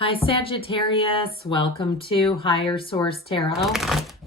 Hi Sagittarius, welcome to Higher Source Tarot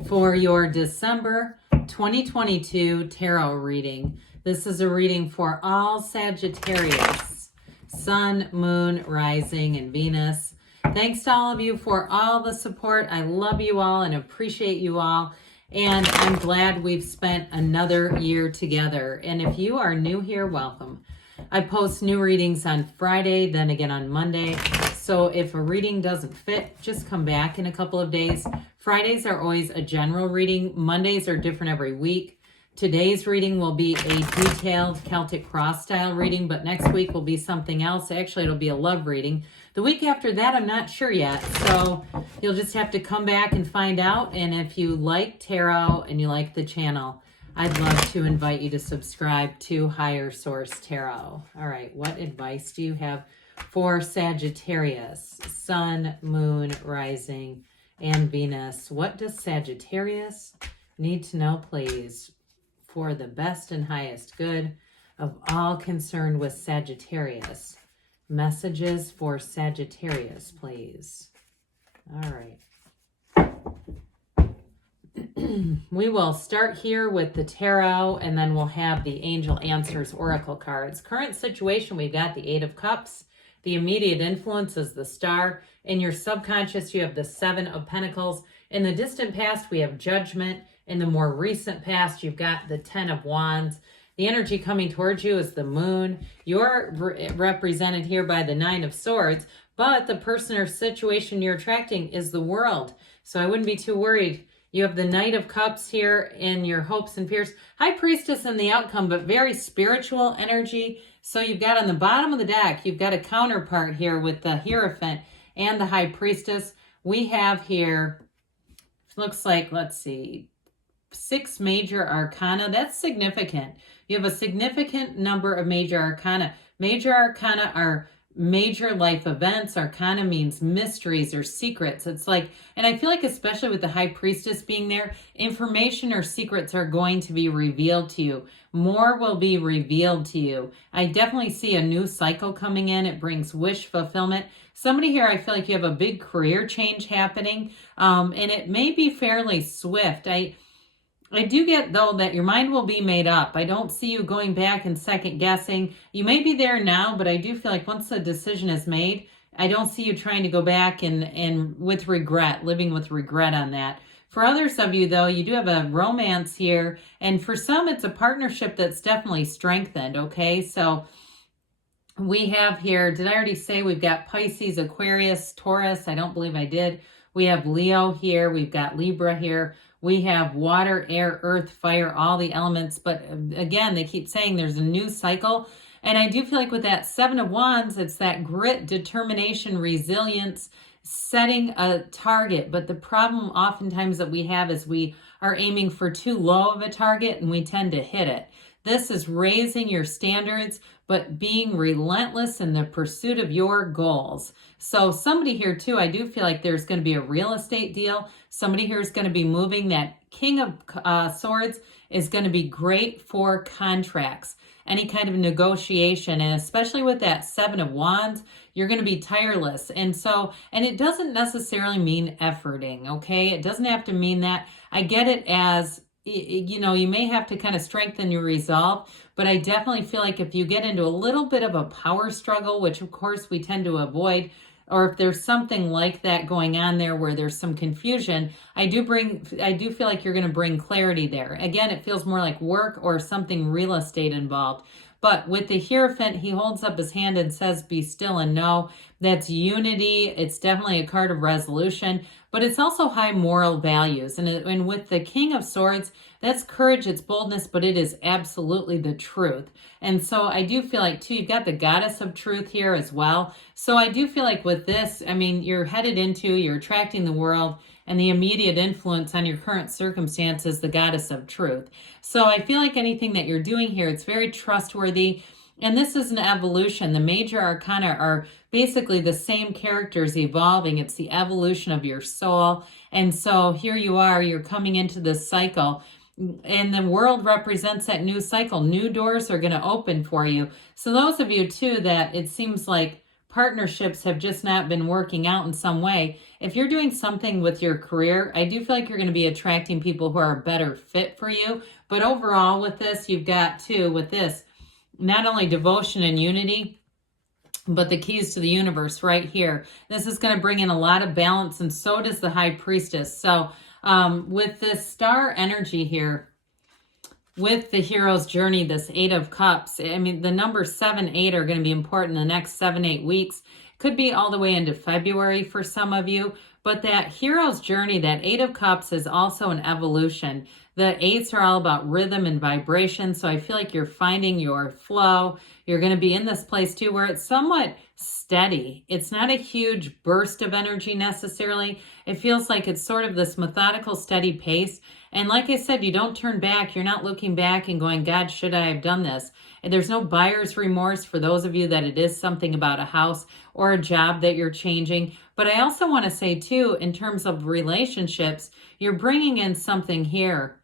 for your December 2022 tarot reading. This is a reading for all Sagittarius, Sun, Moon, Rising, and Venus. Thanks to all of you for all the support. I love you all and appreciate you all. And I'm glad we've spent another year together. And if you are new here, welcome. I post new readings on Friday, then again on Monday. So if a reading doesn't fit, just come back in a couple of days. Fridays are always a general reading. Mondays are different every week. Today's reading will be a detailed Celtic cross style reading, but next week will be something else. Actually, it'll be a love reading. The week after that, I'm not sure yet. So you'll just have to come back and find out. And if you like tarot and you like the channel, I'd love to invite you to subscribe to Higher Source Tarot. All right, what advice do you have for Sagittarius, Sun, Moon, Rising, and Venus? What does Sagittarius need to know, please, for the best and highest good of all concerned with Sagittarius? Messages for Sagittarius, please. All right. We will start here with the tarot, and then we'll have the Angel Answers Oracle cards. Current situation, we've got the Eight of Cups. The immediate influence is the Star. In your subconscious, you have the Seven of Pentacles. In the distant past, we have Judgment. In the more recent past, you've got the Ten of Wands. The energy coming towards you is the Moon. You're represented here by the Nine of Swords, but the person or situation you're attracting is the World. So I wouldn't be too worried. You have the Knight of Cups here in your hopes and fears. High Priestess in the outcome, but very spiritual energy. So you've got on the bottom of the deck, you've got a counterpart here with the Hierophant and the High Priestess. We have here, looks like, let's see, 6 major arcana. That's significant. You have a significant number of major arcana. Major arcana are major life events. Arcana means mysteries or secrets. It's like, and I feel like especially with the High Priestess being there, information or secrets are going to be revealed to you. More will be revealed to you. I definitely see a new cycle coming in. It brings wish fulfillment. Somebody here, I feel like you have a big career change happening, and it may be fairly swift. I do get, though, that your mind will be made up. I don't see you going back and second guessing. You may be there now, but I do feel like once the decision is made, I don't see you trying to go back and with regret, living with regret on that. For others of you, though, you do have a romance here. And for some, it's a partnership that's definitely strengthened, okay? So we have here, did I already say we've got Pisces, Aquarius, Taurus? I don't believe I did. We have Leo here. We've got Libra here. We have water, air, earth, fire, all the elements. But again, they keep saying there's a new cycle. And I do feel like with that Seven of Wands, it's that grit, determination, resilience, setting a target. But the problem oftentimes that we have is we are aiming for too low of a target and we tend to hit it. This is raising your standards, but being relentless in the pursuit of your goals. So somebody here too, I do feel like there's going to be a real estate deal. Somebody here is going to be moving. That King of Swords is going to be great for contracts, any kind of negotiation. And especially with that Seven of Wands, you're going to be tireless. And it doesn't necessarily mean efforting, okay? It doesn't have to mean that. I get it as, you know, you may have to kind of strengthen your resolve, but I definitely feel like if you get into a little bit of a power struggle, which of course we tend to avoid, or if there's something like that going on there where there's some confusion, I do feel like you're going to bring clarity there. Again, it feels more like work or something real estate involved. But with the Hierophant, he holds up his hand and says, be still and know. That's unity. It's definitely a card of resolution, but it's also high moral values. And with the King of Swords, that's courage, it's boldness, but it is absolutely the truth. And so I do feel like, too, you've got the Goddess of Truth here as well. So I do feel like with this, I mean, you're attracting the world, and the immediate influence on your current circumstances, the Goddess of Truth. So I feel like anything that you're doing here, it's very trustworthy. And this is an evolution. The major arcana are basically the same characters evolving. It's the evolution of your soul. And so here you are, you're coming into this cycle. And the World represents that new cycle. New doors are going to open for you. So those of you, too, that it seems like partnerships have just not been working out in some way. If you're doing something with your career, I do feel like you're going to be attracting people who are a better fit for you. But overall with this, you've got too, with this, not only devotion and unity, but the keys to the universe right here. This is going to bring in a lot of balance, and so does the High Priestess. So with this star energy here, with the hero's journey, this 8 of Cups, I mean, the numbers 7, 8 are going to be important the next 7, 8 weeks. Could be all the way into February for some of you. But that hero's journey, that 8 of Cups is also an evolution. The 8s are all about rhythm and vibration. So I feel like you're finding your flow. You're going to be in this place too where it's somewhat steady. It's not a huge burst of energy necessarily. It feels like it's sort of this methodical, steady pace. And like I said, you don't turn back. You're not looking back and going, God, should I have done this? And there's no buyer's remorse for those of you that it is something about a house or a job that you're changing. But I also want to say too, in terms of relationships, you're bringing in something here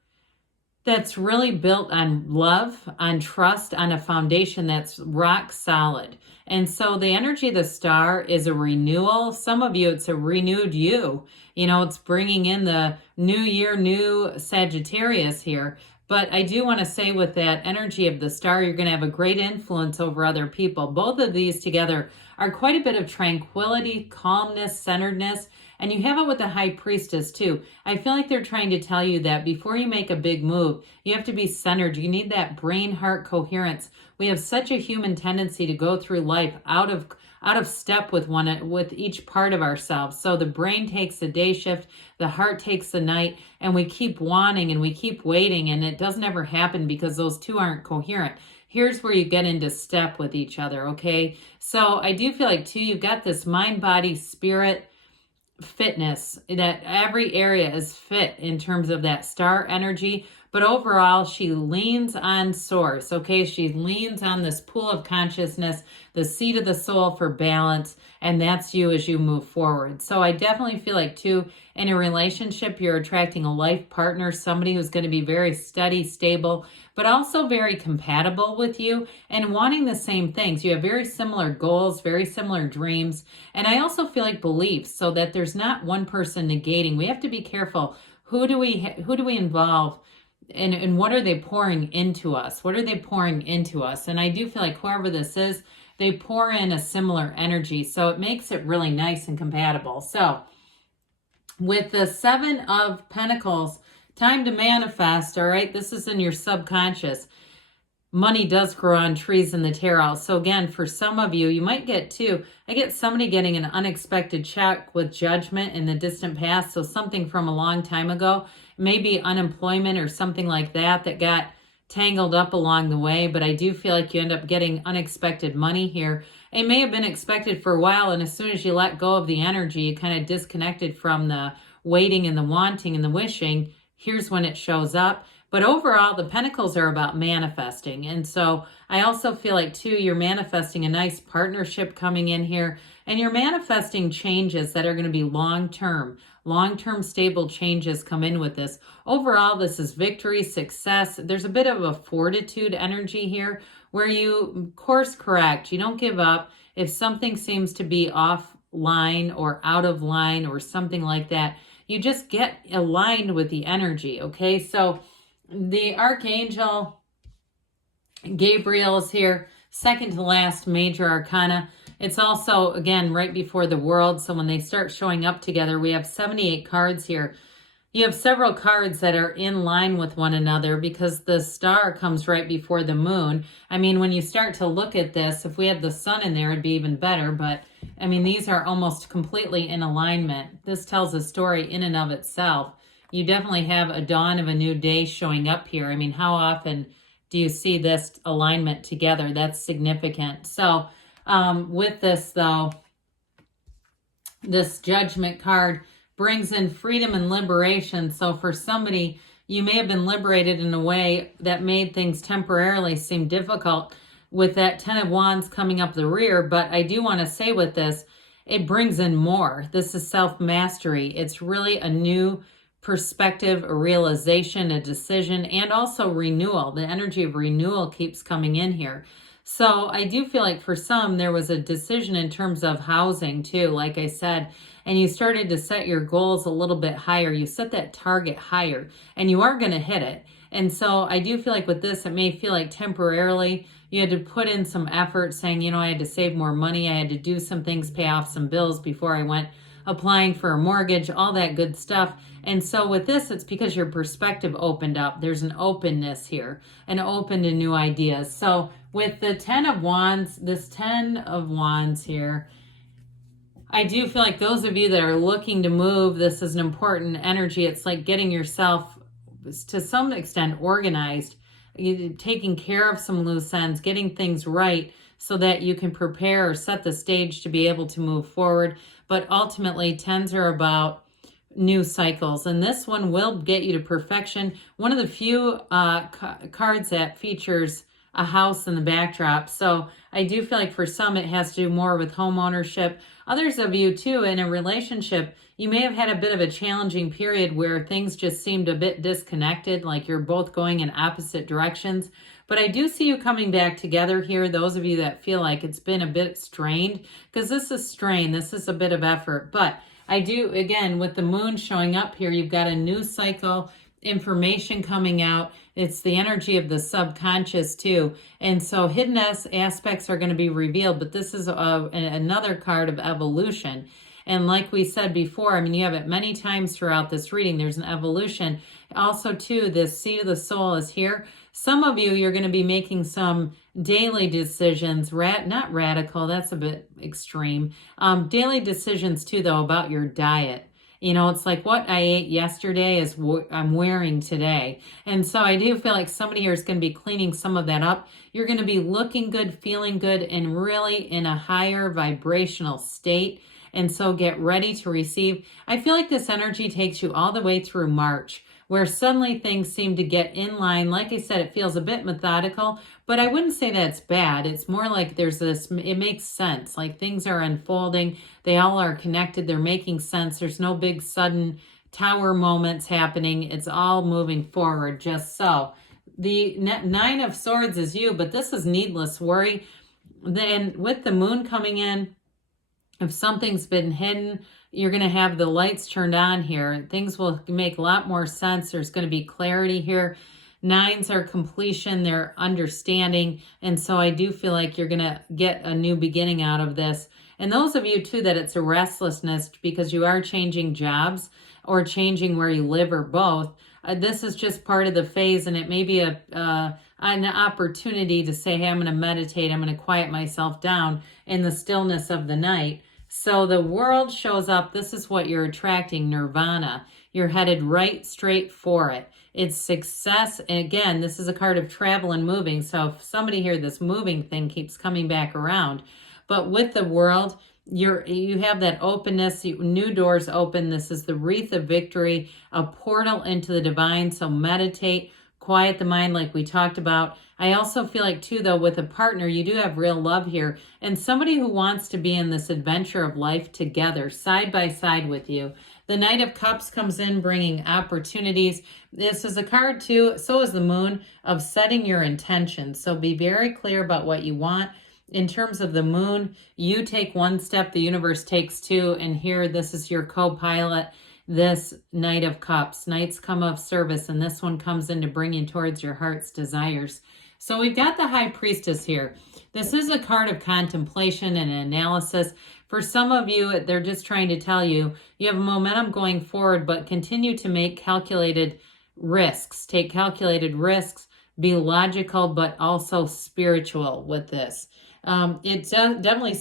that's really built on love, on trust, on a foundation that's rock solid. And so the energy of the star is a renewal. Some of you, it's a renewed you. You know, it's bringing in the new year, new Sagittarius here. But I do want to say with that energy of the star, you're going to have a great influence over other people. Both of these together are quite a bit of tranquility, calmness, centeredness. And you have it with the High Priestess too. I feel like they're trying to tell you that before you make a big move, you have to be centered. You need that brain-heart coherence. We have such a human tendency to go through life out of step with each part of ourselves. So the brain takes the day shift, the heart takes the night, and we keep wanting and we keep waiting, and it doesn't ever happen because those two aren't coherent. Here's where you get into step with each other, okay? So I do feel like too, you've got this mind, body, spirit, fitness, that every area is fit in terms of that star energy. But overall, she leans on source, okay? She leans on this pool of consciousness, the seat of the soul for balance, and that's you as you move forward. So I definitely feel like, too, in a relationship, you're attracting a life partner, somebody who's going to be very steady, stable, but also very compatible with you and wanting the same things. You have very similar goals, very similar dreams, and I also feel like beliefs, so that there's not one person negating. We have to be careful. Who do we involve? And what are they pouring into us? What are they pouring into us? And I do feel like whoever this is, they pour in a similar energy. So it makes it really nice and compatible. So with the 7 of Pentacles, time to manifest, all right? This is in your subconscious. Money does grow on trees in the tarot. So again, for some of you, you might get too, I get somebody getting an unexpected check with judgment in the distant past. So something from a long time ago, maybe unemployment or something like that got tangled up along the way. But I do feel like you end up getting unexpected money here. It may have been expected for a while, and as soon as you let go of the energy, you kind of disconnected from the waiting and the wanting and the wishing. Here's when it shows up. But overall, the Pentacles are about manifesting. And so I also feel like, too, you're manifesting a nice partnership coming in here. And you're manifesting changes that are going to be long-term. Long-term stable changes come in with this. Overall, this is victory, success. There's a bit of a fortitude energy here where you course correct. You don't give up. If something seems to be off line or out of line or something like that, you just get aligned with the energy, okay? So the Archangel Gabriel is here, second to last major arcana. It's also, again, right before the world. So when they start showing up together, we have 78 cards here. You have several cards that are in line with one another because the star comes right before the moon. I mean, when you start to look at this, if we had the sun in there, it'd be even better. But I mean, these are almost completely in alignment. This tells a story in and of itself. You definitely have a dawn of a new day showing up here. I mean, how often do you see this alignment together? That's significant. So with this, though, this Judgment card brings in freedom and liberation. So for somebody, you may have been liberated in a way that made things temporarily seem difficult with that 10 of Wands coming up the rear. But I do want to say with this, it brings in more. This is self-mastery. It's really a new perspective, a realization, a decision, and also renewal. The energy of renewal keeps coming in here. So I do feel like for some, there was a decision in terms of housing too, like I said, and you started to set your goals a little bit higher. You set that target higher and you are going to hit it. And so I do feel like with this, it may feel like temporarily you had to put in some effort saying, you know, I had to save more money. I had to do some things, pay off some bills before I went applying for a mortgage, all that good stuff. And so with this, it's because your perspective opened up. There's an openness here, an open to new ideas. So with the 10 of Wands, this 10 of Wands here, I do feel like those of you that are looking to move, this is an important energy. It's like getting yourself to some extent organized, taking care of some loose ends, getting things right so that you can prepare or set the stage to be able to move forward. But ultimately, 10s are about new cycles, and this one will get you to perfection. One of the few cards that features a house in the backdrop. So I do feel like for some it has to do more with home ownership. Others of you too, in a relationship, you may have had a bit of a challenging period where things just seemed a bit disconnected, like you're both going in opposite directions. But I do see you coming back together here, those of you that feel like it's been a bit strained, because this is strain, this is a bit of effort. But I do, again, with the moon showing up here, you've got a new cycle, information coming out. It's the energy of the subconscious too. And so hidden aspects are going to be revealed, but this is another card of evolution. And like we said before, I mean, you have it many times throughout this reading. There's an evolution. Also too, this seed of the soul is here. Some of you, you're going to be making some daily decisions, not radical, that's a bit extreme. Daily decisions too, though, about your diet. You know, it's like what I ate yesterday is what I'm wearing today. And so I do feel like somebody here is going to be cleaning some of that up. You're going to be looking good, feeling good, and really in a higher vibrational state. And so get ready to receive. I feel like this energy takes you all the way through March, where suddenly things seem to get in line. Like I said, it feels a bit methodical, but I wouldn't say that's bad. It's more like there's this, it makes sense. Like things are unfolding. They all are connected. They're making sense. There's no big sudden tower moments happening. It's all moving forward just so. The 9 of Swords is you, but this is needless worry. Then with the moon coming in, if something's been hidden, you're going to have the lights turned on here. Things will make a lot more sense. There's going to be clarity here. 9s are completion. They're understanding. And so I do feel like you're going to get a new beginning out of this. And those of you too that it's a restlessness because you are changing jobs or changing where you live or both. This is just part of the phase, and it may be an opportunity to say, hey, I'm going to meditate. I'm going to quiet myself down in the stillness of the night. So the world shows up. This is what you're attracting, nirvana. You're headed right straight for it. It's success. And again, this is a card of travel and moving. So if somebody here, this moving thing keeps coming back around. But with the world, you have that openness, new doors open. This is the wreath of victory, a portal into the divine. So meditate, quiet the mind like we talked about. I also feel like too, though, with a partner, you do have real love here and somebody who wants to be in this adventure of life together, side by side with you. The Knight of Cups comes in bringing opportunities. This is a card too, so is the moon, of setting your intentions. So be very clear about what you want. In terms of the moon, you take one step, the universe takes two, and here this is your co-pilot, this Knight of Cups. Knights come of service, and this one comes in to bring you towards your heart's desires. So we've got the High Priestess here. This is a card of contemplation and analysis. For some of you, they're just trying to tell you, you have momentum going forward, but continue to make calculated risks. Take calculated risks, be logical, but also spiritual with this. It definitely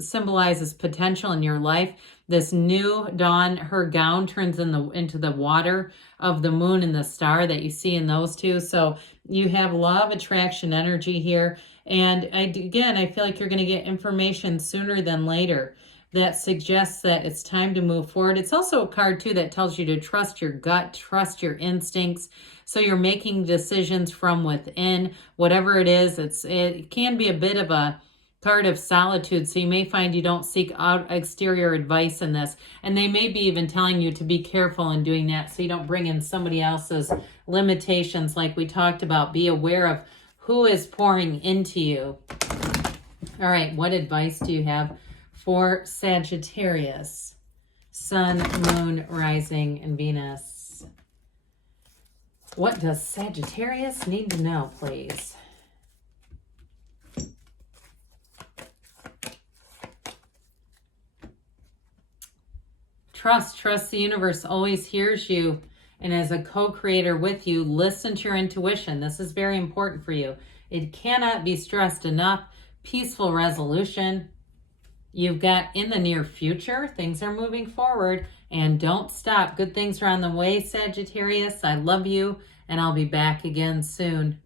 symbolizes potential in your life. This new dawn, her gown turns into the water of the moon and the star that you see in those two. So you have law of attraction energy here. And again, I feel like you're going to get information sooner than later that suggests that it's time to move forward. It's also a card too that tells you to trust your gut, trust your instincts. So you're making decisions from within, whatever it is. It can be a bit of a card of solitude. So you may find you don't seek out exterior advice in this. And they may be even telling you to be careful in doing that so you don't bring in somebody else's limitations like we talked about. Be aware of Who is pouring into you? All right, what advice do you have for Sagittarius? Sun, Moon, Rising, and Venus. What does Sagittarius need to know, please? Trust the universe always hears you. And as a co-creator with you, listen to your intuition. This is very important for you. It cannot be stressed enough. Peaceful resolution. You've got in the near future, things are moving forward, and don't stop. Good things are on the way, Sagittarius. I love you, and I'll be back again soon.